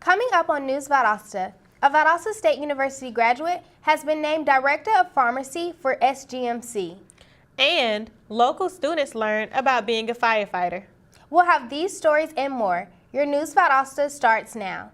Coming up on News Valdosta, a Valdosta State University graduate has been named Director of Pharmacy for SGMC. And local students learn about being a firefighter. We'll have these stories and more. Your News Valdosta starts now.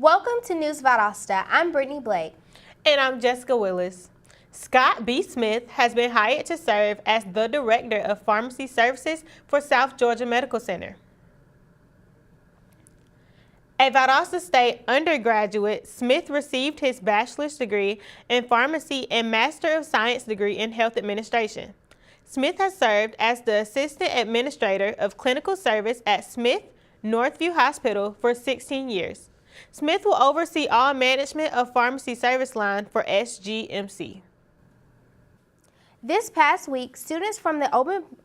Welcome to News Valdosta. I'm Brittany Blake. And I'm Jessica Willis. Scott B. Smith has been hired to serve as the Director of Pharmacy Services for South Georgia Medical Center. A Valdosta State undergraduate, Smith received his bachelor's degree in pharmacy and Master of Science degree in health administration. Smith has served as the Assistant Administrator of Clinical Service at Smith Northview Hospital for 16 years. Smith will oversee all management of pharmacy service line for SGMC. This past week, students from the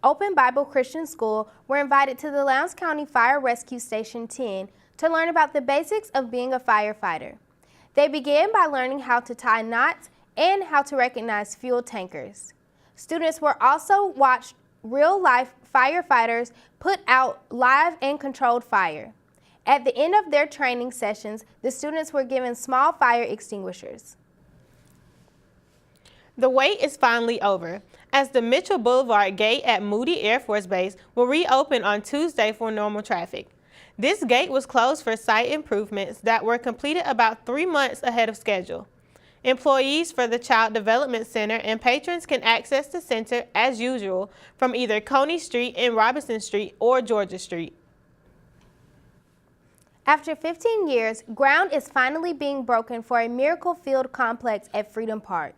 Open Bible Christian School were invited to the Lowndes County Fire Rescue Station 10 to learn about the basics of being a firefighter. They began by learning how to tie knots and how to recognize fuel tankers. Students were also watched real-life firefighters put out live and controlled fire. At the end of their training sessions, the students were given small fire extinguishers. The wait is finally over, as the Mitchell Boulevard gate at Moody Air Force Base will reopen on Tuesday for normal traffic. This gate was closed for site improvements that were completed about 3 months ahead of schedule. Employees for the Child Development Center and patrons can access the center as usual from either Coney Street and Robinson Street or Georgia Street. After 15 years, ground is finally being broken for a Miracle Field complex at Freedom Park.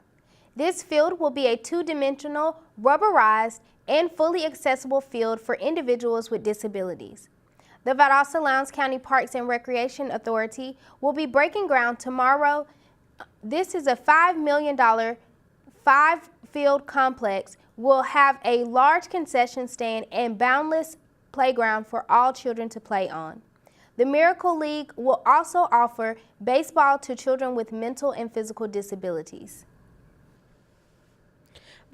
This field will be a two-dimensional, rubberized, and fully accessible field for individuals with disabilities. The Valdosta Lowndes County Parks and Recreation Authority will be breaking ground tomorrow. This is a $5 million five-field complex, will have a large concession stand and boundless playground for all children to play on. The Miracle League will also offer baseball to children with mental and physical disabilities.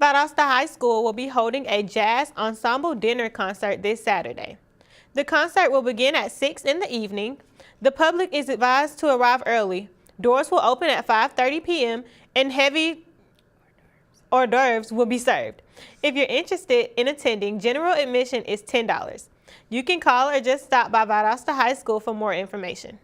Valdosta High School will be holding a jazz ensemble dinner concert this Saturday. The concert will begin at 6 in the evening. The public is advised to arrive early. Doors will open at 5:30 p.m. and heavy hors d'oeuvres will be served. If you're interested in attending, general admission is $10. You can call or just stop by Valdosta High School for more information.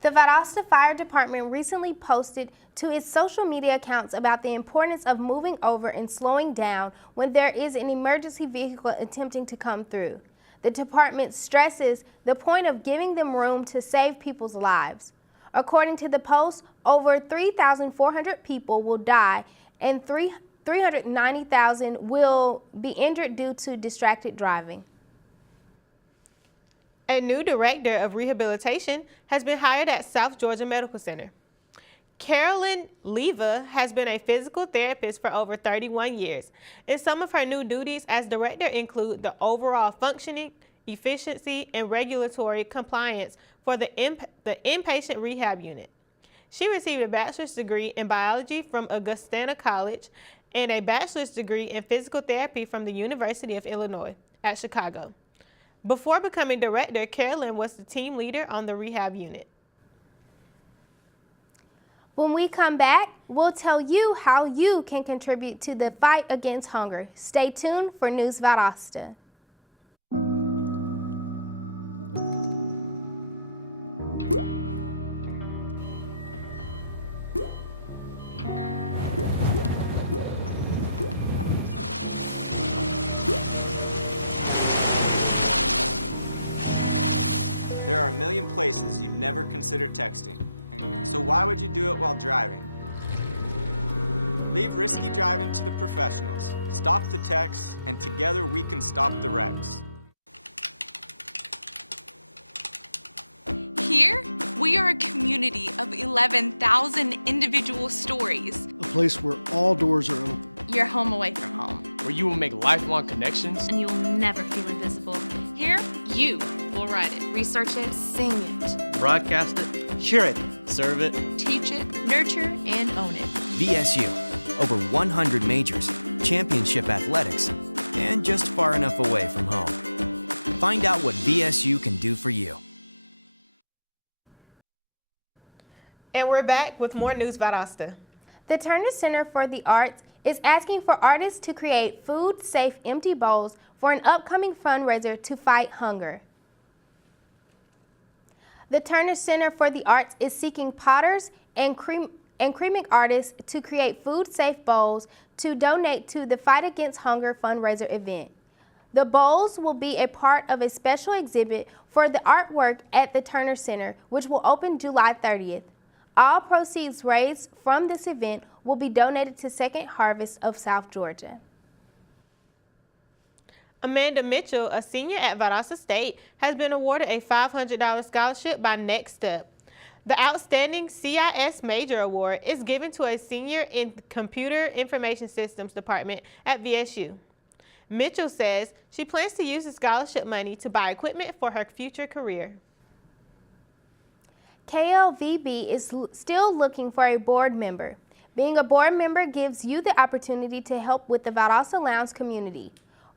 The Valdosta Fire Department recently posted to its social media accounts about the importance of moving over and slowing down when there is an emergency vehicle attempting to come through. The department stresses the point of giving them room to save people's lives. According to the post, over 3,400 people will die and 390,000 will be injured due to distracted driving. A new director of rehabilitation has been hired at South Georgia Medical Center. Carolyn Leva has been a physical therapist for over 31 years, and some of her new duties as director include the overall functioning, efficiency, and regulatory compliance for the inpatient rehab unit. She received a bachelor's degree in biology from Augustana College and a bachelor's degree in physical therapy from the University of Illinois at Chicago. Before becoming director, Carolyn was the team leader on the rehab unit. When we come back, we'll tell you how you can contribute to the fight against hunger. Stay tuned for News Valdosta. 7,000 individual stories. A place where all doors are open. Your home away from home. Where you will make lifelong connections. And you'll never feel invisible. Here, you will run it. Research it, sing it. Broadcast it, share it, serve it, Teach it, nurture, and own it. VSU. Over 100 majors, championship athletics, and just far enough away from home. Find out what VSU can do for you. And we're back with more news Valdosta. The Turner Center for the Arts is asking for artists to create food-safe empty bowls for an upcoming fundraiser to fight hunger. The Turner Center for the Arts is seeking potters and ceramic artists to create food-safe bowls to donate to the Fight Against Hunger fundraiser event. The bowls will be a part of a special exhibit for the artwork at the Turner Center, which will open July 30th. All proceeds raised from this event will be donated to Second Harvest of South Georgia. Amanda Mitchell, a senior at Valdosta State, has been awarded a $500 scholarship by Next Step. The Outstanding CIS Major Award is given to a senior in the Computer Information Systems Department at VSU. Mitchell says she plans to use the scholarship money to buy equipment for her future career. KLVB is still looking for a board member. Being a board member gives you the opportunity to help with the Valdosta Lounge community.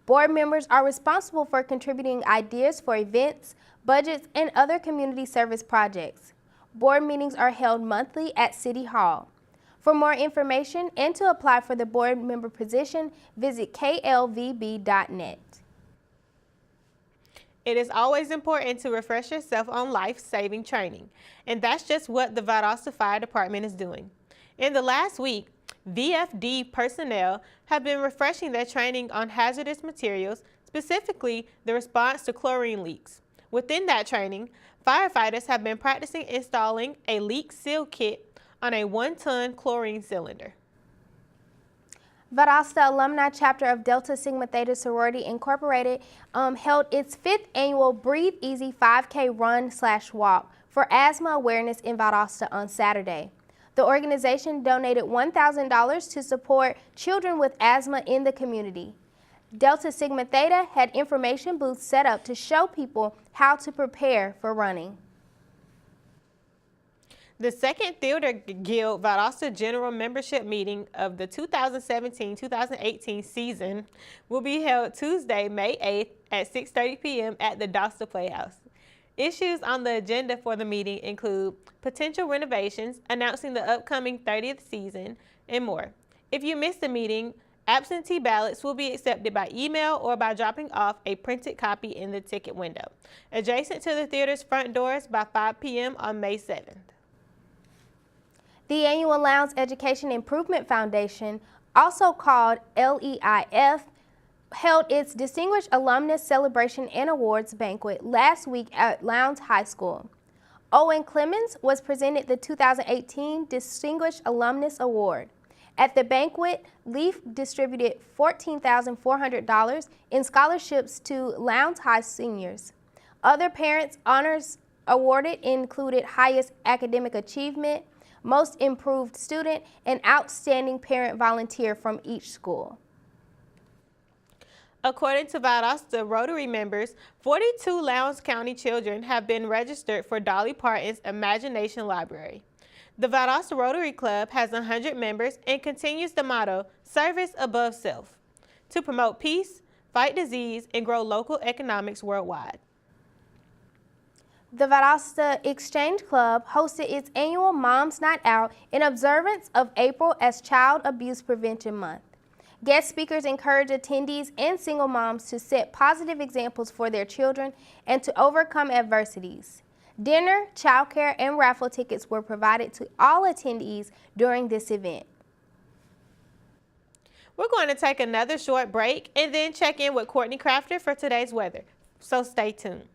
Board members are responsible for contributing ideas for events, budgets, and other community service projects. Board meetings are held monthly at City Hall. For more information and to apply for the board member position, visit klvb.net. It is always important to refresh yourself on life-saving training, and that's just what the Valdosta Fire Department is doing. In the last week, VFD personnel have been refreshing their training on hazardous materials, specifically the response to chlorine leaks. Within that training, firefighters have been practicing installing a leak seal kit on a 1-ton chlorine cylinder. Valdosta Alumni Chapter of Delta Sigma Theta Sorority Incorporated held its 5th annual Breathe Easy 5K run/walk for asthma awareness in Valdosta on Saturday. The organization donated $1,000 to support children with asthma in the community. Delta Sigma Theta had information booths set up to show people how to prepare for running. The second Theater Guild Valdosta General Membership Meeting of the 2017-2018 season will be held Tuesday, May 8th at 6:30 p.m. at the Dosta Playhouse. Issues on the agenda for the meeting include potential renovations, announcing the upcoming 30th season, and more. If you missed the meeting, absentee ballots will be accepted by email or by dropping off a printed copy in the ticket window, adjacent to the theater's front doors by 5 p.m. on May 7th. The annual Lounge Education Improvement Foundation, also called LEIF, held its Distinguished Alumnus Celebration and Awards banquet last week at Lowndes High School. Owen Clemens was presented the 2018 Distinguished Alumnus Award. At the banquet, LEIF distributed $14,400 in scholarships to Lowndes High seniors. Other parents' honors awarded included Highest Academic Achievement, Most Improved Student, and Outstanding Parent Volunteer from each school. According to Valdosta Rotary members, 42 Lowndes County children have been registered for Dolly Parton's Imagination Library. The Valdosta Rotary Club has 100 members and continues the motto, Service Above Self, to promote peace, fight disease, and grow local economics worldwide. The Valdosta Exchange Club hosted its annual Mom's Night Out in observance of April as Child Abuse Prevention Month. Guest speakers encourage attendees and single moms to set positive examples for their children and to overcome adversities. Dinner, childcare, and raffle tickets were provided to all attendees during this event. We're going to take another short break and then check in with Courtney Crafter for today's weather, so stay tuned.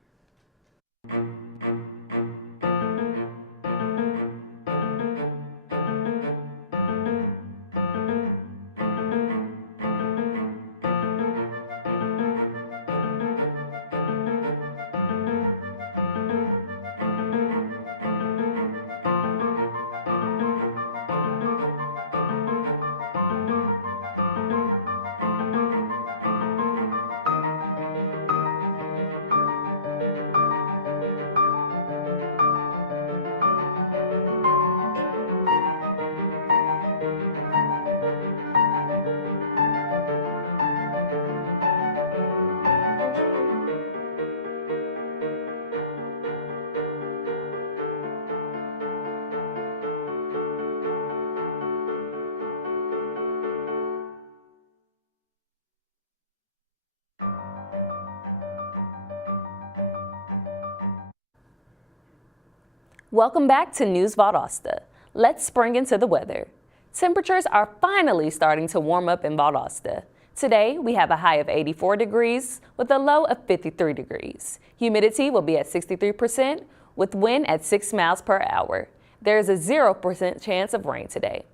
Welcome back to News Valdosta. Let's spring into the weather. Temperatures are finally starting to warm up in Valdosta. Today, we have a high of 84 degrees with a low of 53 degrees. Humidity will be at 63% with wind at 6 miles per hour. There is a 0% chance of rain today.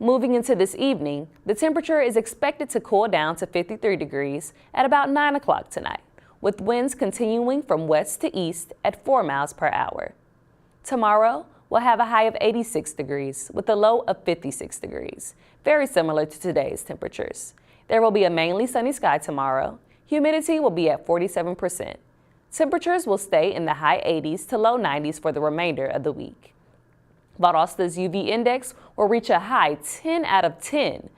Moving into this evening, the temperature is expected to cool down to 53 degrees at about 9 o'clock tonight, with winds continuing from west to east at 4 miles per hour. Tomorrow, we'll have a high of 86 degrees with a low of 56 degrees, very similar to today's temperatures. There will be a mainly sunny sky tomorrow. Humidity will be at 47%. Temperatures will stay in the high 80s to low 90s for the remainder of the week. Valdosta's UV index will reach a high 10 out of 10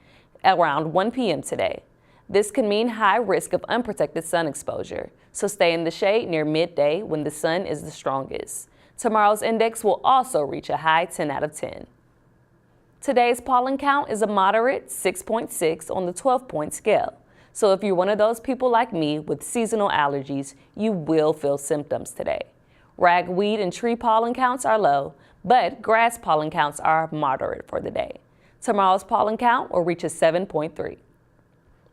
around 1 p.m. today. This can mean high risk of unprotected sun exposure, so stay in the shade near midday when the sun is the strongest. Tomorrow's index will also reach a high 10 out of 10. Today's pollen count is a moderate 6.6 on the 12-point scale. So if you're one of those people like me with seasonal allergies, you will feel symptoms today. Ragweed and tree pollen counts are low, but grass pollen counts are moderate for the day. Tomorrow's pollen count will reach a 7.3.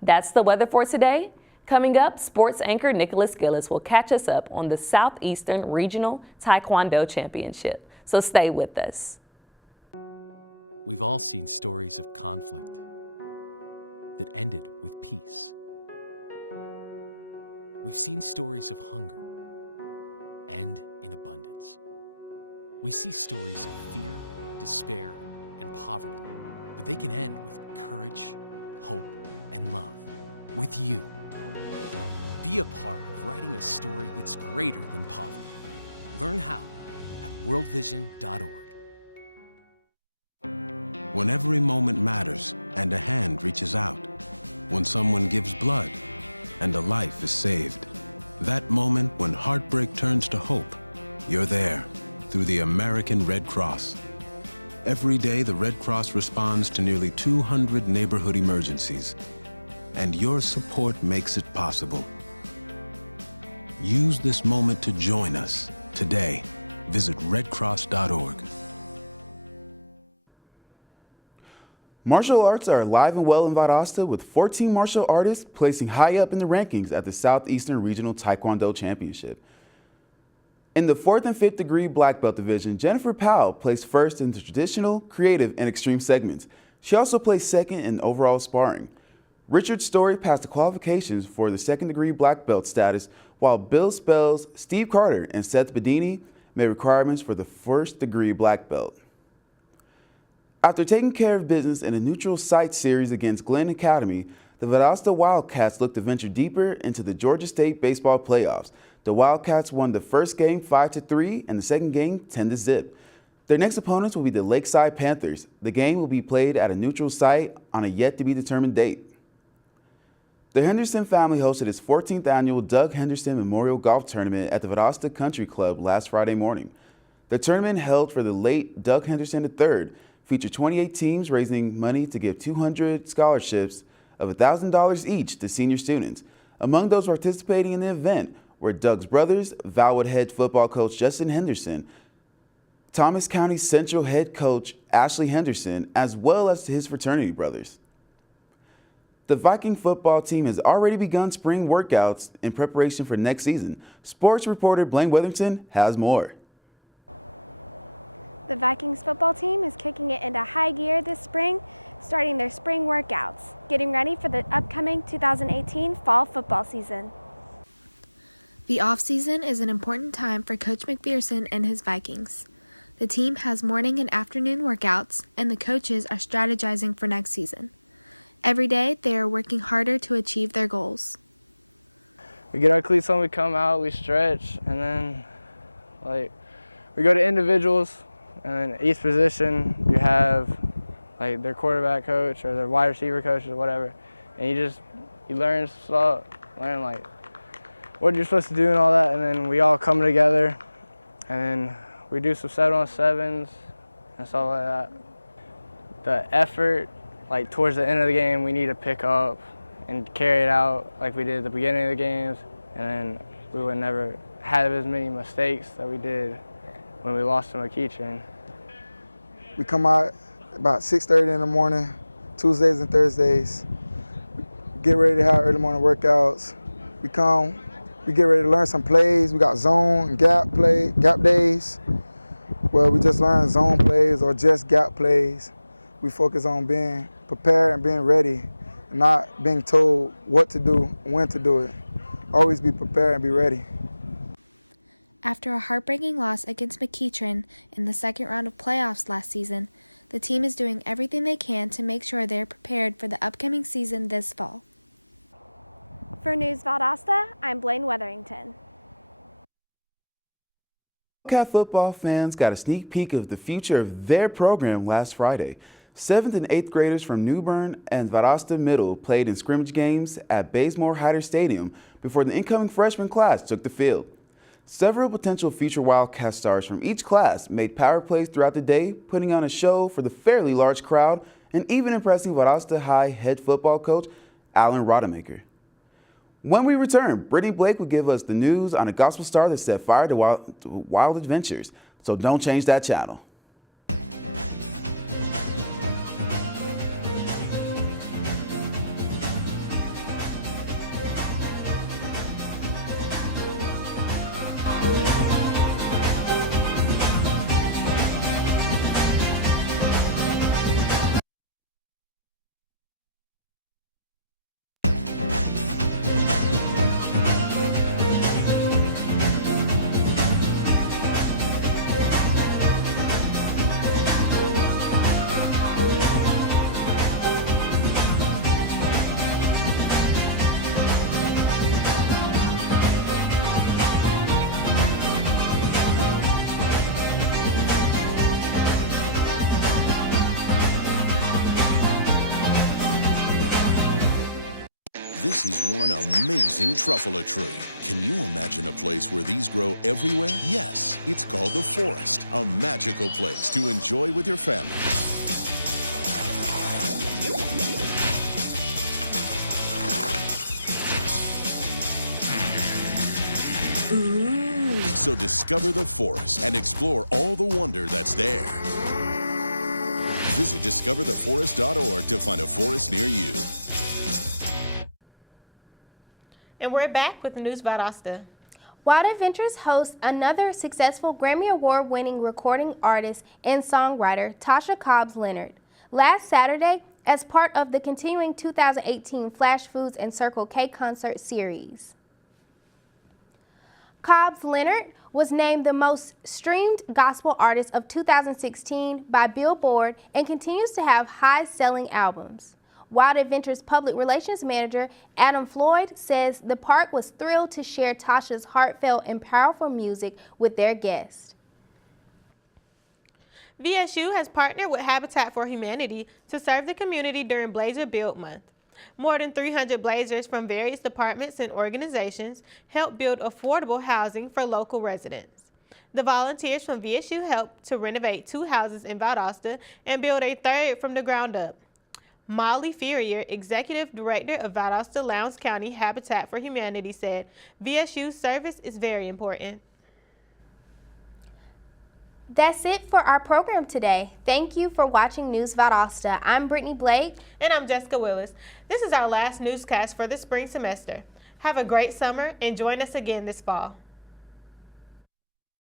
That's the weather for today. Coming up, sports anchor Nicholas Gillis will catch us up on the Southeastern Regional Taekwondo Championship. So stay with us. We've all seen stories of conflict that ended with peace. We've seen stories of hope and abundance. But this story is the story when every moment matters and a hand reaches out, when someone gives blood and a life is saved, that moment when heartbreak turns to hope, you're there through the American Red Cross. Every day the Red Cross responds to nearly 200 neighborhood emergencies, and your support makes it possible. Use this moment to join us today. Visit redcross.org. Martial arts are alive and well in Valdosta, with 14 martial artists placing high up in the rankings at the Southeastern Regional Taekwondo Championship. In the 4th and 5th degree black belt division, Jennifer Powell placed first in the traditional, creative, and extreme segments. She also placed second in overall sparring. Richard Story passed the qualifications for the 2nd degree black belt status, while Bill Spells, Steve Carter, and Seth Bedini made requirements for the 1st degree black belt. After taking care of business in a neutral site series against Glenn Academy, the Valdosta Wildcats look to venture deeper into the Georgia State baseball playoffs. The Wildcats won the first game 5-3 and the second game 10-0. Their next opponents will be the Lakeside Panthers. The game will be played at a neutral site on a yet-to-be-determined date. The Henderson family hosted its 14th annual Doug Henderson Memorial Golf Tournament at the Valdosta Country Club last Friday morning. The tournament, held for the late Doug Henderson III, featured 28 teams raising money to give 200 scholarships of $1,000 each to senior students. Among those participating in the event were Doug's brothers, Valwood head football coach Justin Henderson, Thomas County Central head coach Ashley Henderson, as well as his fraternity brothers. The Viking football team has already begun spring workouts in preparation for next season. Sports reporter Blaine Weatherington has more. Starting their spring workouts, getting ready for the upcoming 2018 fall football season. The off-season is an important time for Coach McPherson and his Vikings. The team has morning and afternoon workouts, and the coaches are strategizing for next season. Every day, they are working harder to achieve their goals. We get our cleats on, we come out, we stretch, and then we go to individuals, and in each position you have their quarterback coach or their wide receiver coach or whatever, and you learn what you're supposed to do and all that, and then we all come together, and then we do some 7-on-7s and stuff like that. The effort, towards the end of the game, we need to pick up and carry it out like we did at the beginning of the games, and then we would never have as many mistakes that we did when we lost my keychain. We come out about 6:30 in the morning, Tuesdays and Thursdays. Get ready to have early morning workouts. We get ready to learn some plays. We got zone and gap days, where we just learn zone plays or just gap plays. We focus on being prepared and being ready, and not being told what to do and when to do it. Always be prepared and be ready. After a heartbreaking loss against McEachern in the second round of playoffs last season, the team is doing everything they can to make sure they're prepared for the upcoming season this fall. For News Valdosta, I'm Blaine Witherington. Wildcat football fans got a sneak peek of the future of their program last Friday. 7th and 8th graders from New Bern and Valdosta Middle played in scrimmage games at Bazemore Hyder Stadium before the incoming freshman class took the field. Several potential future Wildcat stars from each class made power plays throughout the day, putting on a show for the fairly large crowd and even impressing Valdosta High head football coach Alan Rodemaker. When we return, Brittany Blake will give us the news on a gospel star that set fire to wild adventures, so don't change that channel. And we're back with the News Valdosta. Wild Adventures hosts another successful Grammy Award-winning recording artist and songwriter, Tasha Cobbs Leonard. Last Saturday, as part of the continuing 2018 Flash Foods and Circle K concert series. Cobbs Leonard was named the most streamed gospel artist of 2016 by Billboard and continues to have high-selling albums. Wild Adventures Public Relations Manager Adam Floyd says the park was thrilled to share Tasha's heartfelt and powerful music with their guests. VSU has partnered with Habitat for Humanity to serve the community during Blazer Build Month. More than 300 Blazers from various departments and organizations help build affordable housing for local residents. The volunteers from VSU helped to renovate 2 houses in Valdosta and build a third from the ground up. Molly Furrier, Executive Director of Valdosta Lowndes County Habitat for Humanity, said VSU's service is very important. That's it for our program today. Thank you for watching News Valdosta. I'm Brittany Blake. And I'm Jessica Willis. This is our last newscast for the spring semester. Have a great summer and join us again this fall.